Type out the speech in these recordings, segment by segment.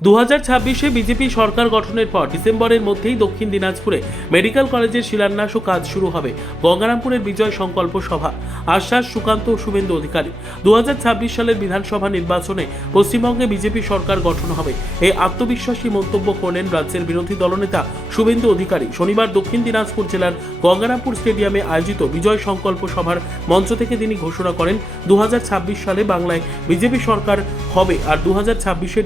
দু হাজার ছাব্বিশে বিজেপি সরকার গঠনের পর ডিসেম্বরের মধ্যেই দক্ষিণ দিনাজপুরে মেডিকেল কলেজের শিলান্যাস ও কাজ শুরু হবে গঙ্গারামপুরের বিজয় সংকল্প সভা। আশ্বাস সুকান্ত ও শুভেন্দু অধিকারী। দু হাজার ছাব্বিশ সালের বিধানসভা নির্বাচনে পশ্চিমবঙ্গে বিজেপি সরকার গঠন হবে। এই আত্মবিশ্বাসী মন্তব্য করলেন রাজ্যের বিরোধী দলনেতা শুভেন্দু অধিকারী। শনিবার দক্ষিণ দিনাজপুর জেলার গঙ্গারামপুর স্টেডিয়ামে আয়োজিত বিজয় সংকল্প সভার মঞ্চ থেকে তিনি ঘোষণা করেন দু সালে বাংলায় বিজেপি সরকার হবে আর দু হাজার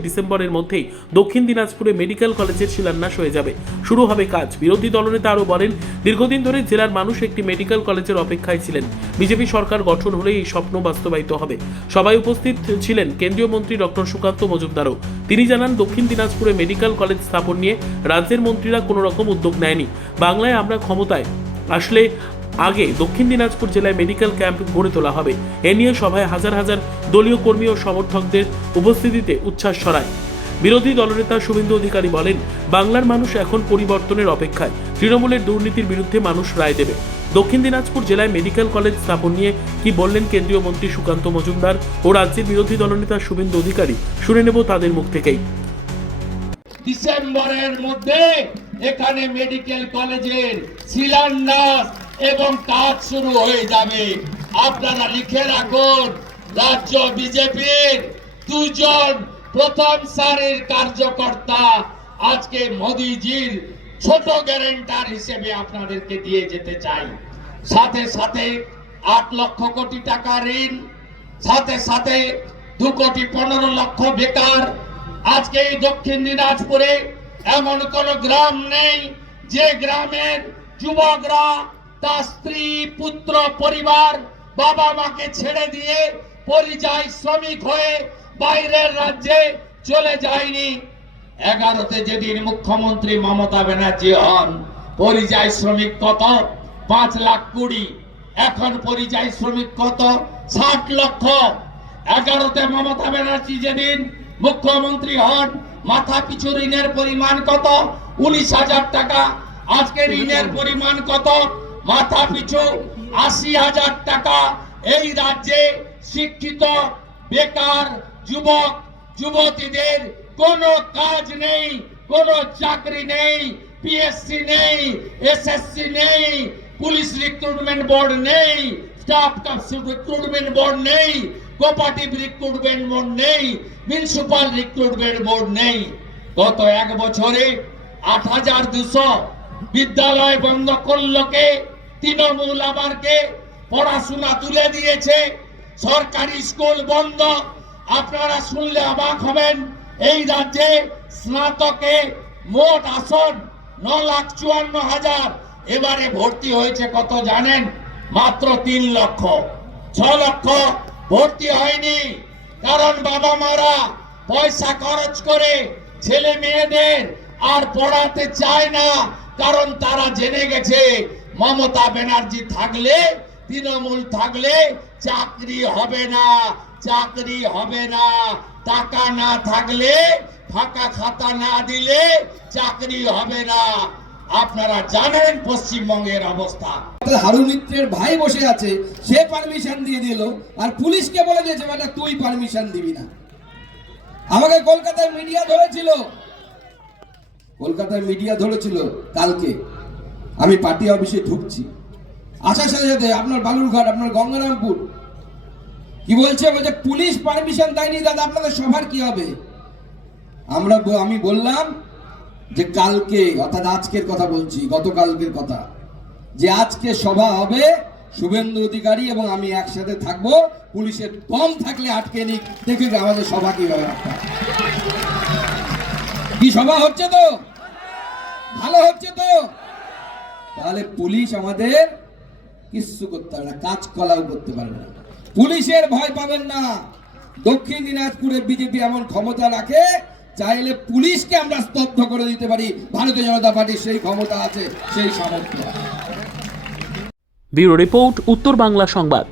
ডিসেম্বরের মধ্যেই দক্ষিণ দিনাজপুরে মেডিকেল কলেজের শিলান্যাস হয়ে যাবে। শুরু হবে কাজ। বিরোধী দলনেতা আরও বলেন, দীর্ঘদিন ধরে জেলার মানুষ একটি মেডিকেল কলেজের অপেক্ষায় ছিলেন। বিজেপি সরকার গঠন হলেই এই স্বপ্ন বাস্তবায়িত হবে। সবাই উপস্থিত ছিলেন কেন্দ্রীয় মন্ত্রী ডক্টর সুকান্ত মজুমদারও। তিনি জানান, দক্ষিণ দিনাজপুরে মেডিকেল কলেজ স্থাপন নিয়ে রাজ্যের মন্ত্রীরা কোনো রকম উদ্যোগ নেয়নি। বাংলায় আমরা ক্ষমতায়। আসলে আগে দক্ষিণ দিনাজপুর জেলায় মেডিকেল ক্যাম্প গড়ে তোলা হবে। এ নিয়ে সভায় হাজার হাজার দলীয় কর্মী ও সমর্থকদের উপস্থিতিতে উচ্ছ্বাস ছড়ায়। বিরোধী দলনেতা শুভেন্দু অধিকারী বলেন, বাংলার মানুষ এখন পরিবর্তনের অপেক্ষায়। তৃণমূলের দুর্নীতির বিরুদ্ধে মানুষ রায় দেবে। দক্ষিণ দিনাজপুর জেলায় মেডিকেল কলেজ স্থাপন নিয়ে কি বললেন কেন্দ্রীয় মন্ত্রী সুকান্ত মজুমদার ও রাজ্যের বিরোধী দলনেতা শুভেন্দু অধিকারী? শুনে নেব তাদের মুখ থেকেই। ডিসেম্বরের মধ্যে এখানে মেডিকেল কলেজের শিলান্যাস এবং কাজ শুরু হয়ে যাবে। আপনারা লিখে রাখুন, রাজ্য বিজেপির দুজন প্রথম সারির কার্যকর্তা আজকে মোদিজির ছোট গ্যারেন্টার হিসেবে আপনাদেরকে দিয়ে যেতে চাই। সাথে সাথে আট লক্ষ কোটি টাকা ঋণ, সাথে সাথে দু কোটি পনেরো লক্ষ বেকার। আজকে এই দক্ষিণ দিনাজপুরে এমন কোন গ্রাম নেই যে গ্রামের যুবকরা তার স্ত্রী, পুত্র, পরিবার, বাবা মাকে ছেড়ে দিয়ে পরিযায়ী শ্রমিক হয়ে বাইরের রাজ্যে চলে যায়নি। এগারোতে যেদিন মুখ্যমন্ত্রী মমতা ব্যানার্জি হন, পরিযায়ী শ্রমিক কত? পাঁচ লাখ কুড়ি। এখন পরিযায়ী শ্রমিক কত? ষাট লক্ষ। এগারোতে মমতা ব্যানার্জি যেদিন মুখ্যমন্ত্রী হন মাথা পিছু ঋণের পরিমাণ কত? উনিশ হাজার টাকা। আজকে ঋণের পরিমাণ কত? মাথা পিছু আশি হাজার টাকা। এই রাজ্যে শিক্ষিত, বেকার যুবক, যুবতীদের কোনো কাজ নেই, কোনো চাকরি নেই পিএসসি নেই এসএসসি নেই, পুলিশ রিক্রুটমেন্ট বোর্ড নেই স্টাফ রিক্রুটমেন্ট বোর্ড নেই কোপারেটিভ রিক্রুটমেন্ট বোর্ড নেই মিউনিসিপাল রিক্রুটমেন্ট বোর্ড নেই। গত এক বছরে আট হাজার দুশো বিদ্যালয় বন্ধ করল কে তৃণমূল আবারকে পড়াশোনা তুলে দিয়েছে। সরকারি স্কুল বন্ধ। আপনারা শুনলে অবাক হবেন, এই রাজ্যে স্নাতকে মোট আসন ন লাখ চুয়ান্ন হাজার। এবারে ভর্তি হয়েছে কত জানেন? মাত্র তিন লক্ষ। ছ লক্ষ ভর্তি হয়নি। কারণ বাবা মারা পয়সা খরচ করে ছেলে মেয়েদের আর পড়াতে চায় না, কারণ তারা জেনে গেছে মমতা ব্যানার্জি থাকলে, তৃণমূল থাকলে চাকরি হবে না, চাকরি হবে না। টাকা না থাকলে, ফাঁকা খাতা না দিলে চাকরি হবে না। আপনারা জানেন পশ্চিমবঙ্গের অবস্থা। তাহলে হারু মিত্রের ভাই বসে আছে, সে পারমিশন দিয়ে দিল, আর পুলিশকে বলে দিয়েছে, বেটা, তুই পারমিশন দিবি না। আমাকে কলকাতার মিডিয়া ধরেছিল। কলকাতার মিডিয়া ধরেছিল কালকে। আমি পার্টি অফিসে ঢুকছি। আসার সাথে সাথে আপনার বালুরঘাট, আপনার গঙ্গারামপুর। কি বলছে? বলছে, পুলিশ পারমিশন দেয়নি, দাদা, আপনাদের সবার কি হবে? আমরা আমি বললাম যে কালকে, অর্থাৎ আজকের কথা বলছি, গতকালকের কথা, যে আজকে সভা হবে শুভেন্দু অধিকারী এবং আমি একসাথে থাকব, পুলিশের কম থাকলে আটকে নি দেখে আমাদের সভা কীভাবে। কি সভা হচ্ছে তো? ভালো হচ্ছে তো? তাহলে পুলিশ আমাদের কিচ্ছু করতে পারবে না কাজ কলাও করতে পারবে না। পুলিশের ভয় পাবেন না। দক্ষিণ দিনাজপুরে বিজেপি এমন ক্ষমতা রাখে চাইলে পুলিশকে আমরা স্তব্ধ করে দিতে পারি ভারতীয় জনতা পার্টির সেই ক্ষমতা আছে, সেই সামর্থ্য। ব্যুরো রিপোর্ট, উত্তর বাংলা সংবাদ